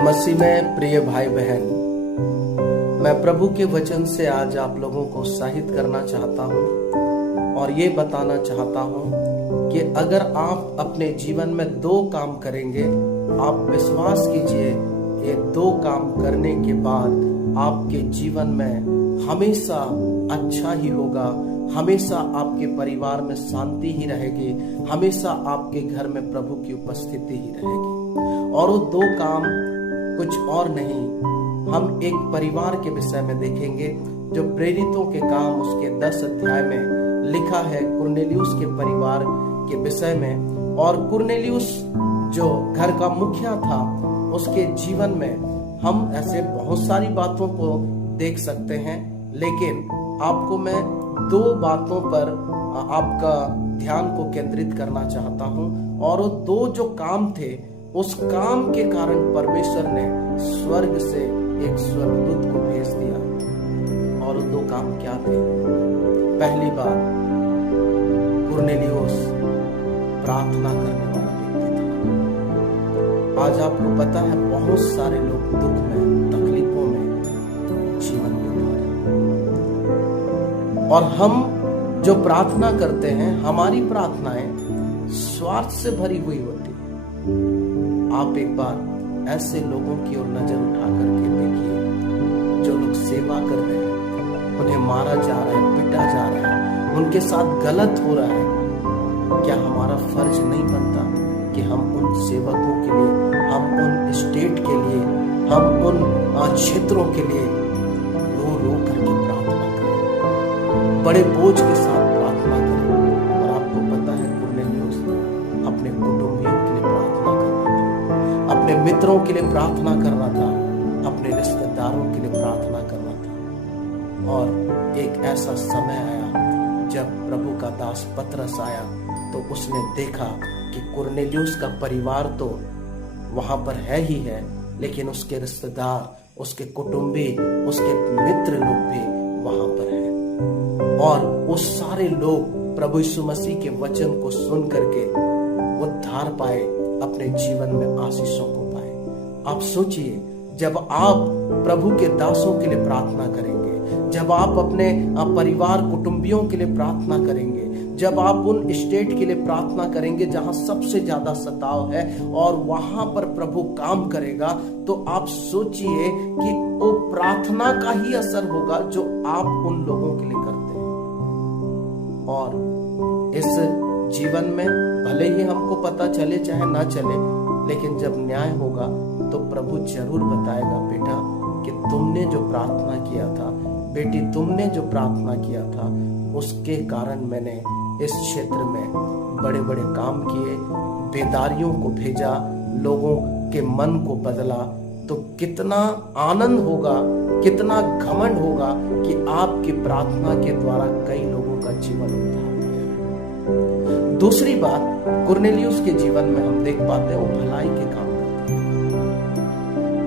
मसीह में प्रिय भाई बहन, मैं प्रभु के वचन से आज आप लोगों को उत्साहित करना चाहता हूं और ये बताना चाहता हूं कि अगर आप अपने जीवन में 2 काम करेंगे, आप विश्वास कीजिए ये 2 काम करने के बाद आपके जीवन में हमेशा अच्छा ही होगा, हमेशा आपके परिवार में शांति ही रहेगी, हमेशा आपके घर में प्रभु की उपस्थिति ही रहेगी। और वो 2 काम कुछ और नहीं, हम एक परिवार के विषय में देखेंगे जो प्रेरितों के काम उसके 10 अध्याय में लिखा है कुरनेलियुस के परिवार के विषय में। और कुरनेलियुस जो घर का मुखिया था, उसके जीवन में हम ऐसे बहुत सारी बातों को देख सकते हैं, लेकिन आपको मैं 2 बातों पर आपका ध्यान को केंद्रित करना चाहता हूं। और वो 2 जो काम थे, उस काम के कारण परमेश्वर ने स्वर्ग से एक स्वर्गदूत को भेज दिया। और वो 2 काम क्या थे? पहली बात, कुरनेलियुस प्रार्थना करने वाला व्यक्ति था। आज आपको पता है बहुत सारे लोग दुख में, तकलीफों में जीवन बिता रहे हैं, और हम जो प्रार्थना करते हैं, हमारी प्रार्थनाएं स्वार्थ से भरी हुई होती है। आप एक बार ऐसे लोगों की ओर नजर उठा करके देखिए जो लोग सेवा कर रहे हैं, उन्हें मारा जा रहा है, पीटा जा रहा है, उनके साथ गलत हो रहा है। क्या हमारा फर्ज नहीं बनता कि हम उन सेवकों के लिए, हम उन स्टेट के लिए, हम उन क्षेत्रों के लिए रो रो करके प्रार्थना करें, बड़े बोझ के साथ प्रार्थना करें? और आपको पता है कुरनेलियुस अपने कुटुंबियों के लिए प्रार्थना कर रहा था, अपने मित्रों के लिए प्रार्थना कर रहा था, अपने रिश्तेदारों के लिए प्रार्थना कर रहा था। और एक ऐसा समय आया जब प्रभु का दास पतरस आया तो उसने देखा कि कुरनेलियुस का परिवार तो वहां पर है ही है, लेकिन उसके रिश्तेदार, उसके कुटुंबी, उसके मित्र लोग भी वहां पर हैं। और वो सारे लोग प्रभु यीशु मसीह के वचन को सुन करके उद्धार पाए, अपने जीवन में आशीषों को पाए। आप सोचिए, जब आप प्रभु के दासों के लिए प्रार्थना करेंगे, जब आप अपने परिवार कुटुंबियों के लिए प्रार्थना करेंगे, जब आप उन स्टेट के लिए प्रार्थना करेंगे जहां सबसे ज्यादा सताव है, और वहां पर प्रभु काम करेगा, तो आप सोचिए कि वो प्रार्थना का ही असर होगा जो आप उन लोगों के लिए करते हैं। और इस जीवन में भले ही हमको पता चले चाहे ना चले, लेकिन जब न्याय होगा तो प्रभु जरूर बताएगा, बेटा कि तुमने जो प्रार्थना किया था, बेटी तुमने जो प्रार्थना किया था, उसके कारण मैंने इस क्षेत्र में बड़े बड़े काम किए, बेदारियों को भेजा, लोगों के मन को बदला। तो कितना आनंद होगा, कितना घमंड होगा कि आपकी प्रार्थना के द्वारा कई लोगों का जीवन उद्धार पाया। दूसरी बात, कुरनेलियुस के जीवन में हम देख पाते हैं वो भलाई के काम करता था।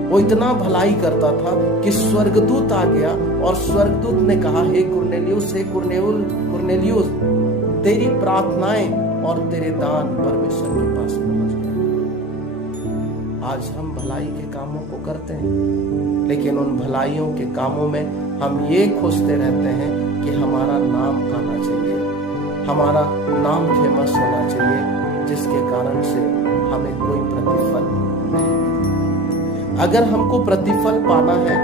वो इतना भलाई करता था कि स्वर्गदूत आ गया और स्वर्गदूत ने कहा, हे कुरनेलियुस, हे कुरनेलियुस, तेरी प्रार्थनाएं और तेरे दान परमेश्वर के पास पहुंच गए। आज हम भलाई के कामों को करते हैं, लेकिन उन भलाइयों के कामों में हम ये खोजते रहते हैं कि हमारा नाम आना चाहिए, हमारा नाम फेमस होना चाहिए, जिसके कारण से हमें कोई प्रतिफल नहीं। अगर हमको प्रतिफल पाना है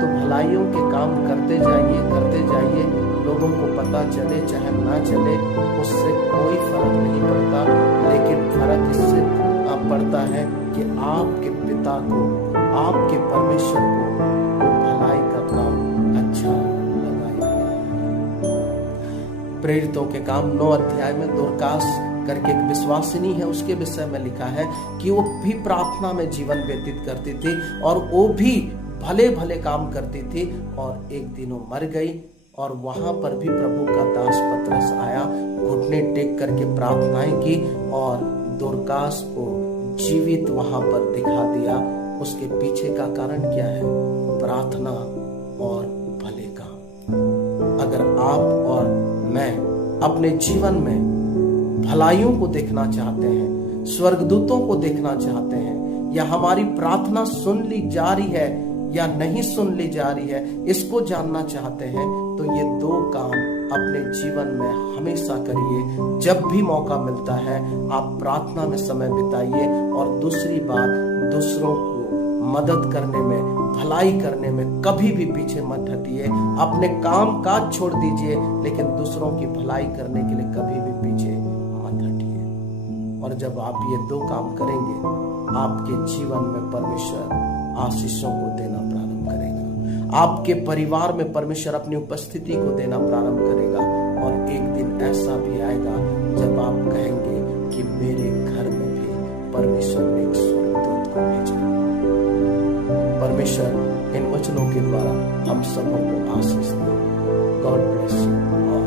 तो भलाइयों के काम करते जाइए, लोगों को पता चले चाहे ना चले, उससे कोई फर्क नहीं पड़ता। लेकिन फर्क इससे पड़ता है कि आपके पिता को, आपके परमेश्वर को वो भलाई का काम अच्छा लगा। प्रेरितों के काम 9 अध्याय में दोरकास करके एक विश्वासिनी है, उसके विषय में लिखा है कि वो भी प्रार्थना में जीवन व्यतीत करती थी और वो भी भले भले काम करती थी। और एक दिन वो मर गई, और वहां पर भी प्रभु का दास पतरस आया, घुटने टेक करके प्रार्थनाएं की और दोरकास को जीवित वहां पर दिखा दिया। उसके पीछे का कारण क्या है? प्रार्थना और भले काम। अगर आप और मैं अपने जीवन में भलाइयों को देखना चाहते हैं, स्वर्गदूतों को देखना चाहते हैं, या हमारी प्रार्थना सुन ली जा रही है या नहीं सुन ली जा रही है, इसको जानना चाहते हैं तो ये 2 काम अपने जीवन में हमेशा करिए। जब भी मौका मिलता है आप प्रार्थना में समय बिताइए। और दूसरी बात, दूसरों को मदद करने में, भलाई करने में कभी भी पीछे मत हटिए। अपने काम काज छोड़ दीजिए, लेकिन दूसरों की भलाई करने के लिए कभी भी पीछे मत हटिए। और जब आप ये 2 काम करेंगे, आपके जीवन में परमेश्वर आशीषों को देना प्रारंभ करेगा। आपके परिवार में परमेश्वर अपनी उपस्थिति को देना प्रारंभ करेगा। और एक दिन ऐसा भी आएगा जब आप कहेंगे कि मेरे घर में भी परमेश्वर ने एक स्वर्गदूत को भेजा। परमेश्वर इन वचनों के द्वारा हम सबों को आशीष दे। God bless you all.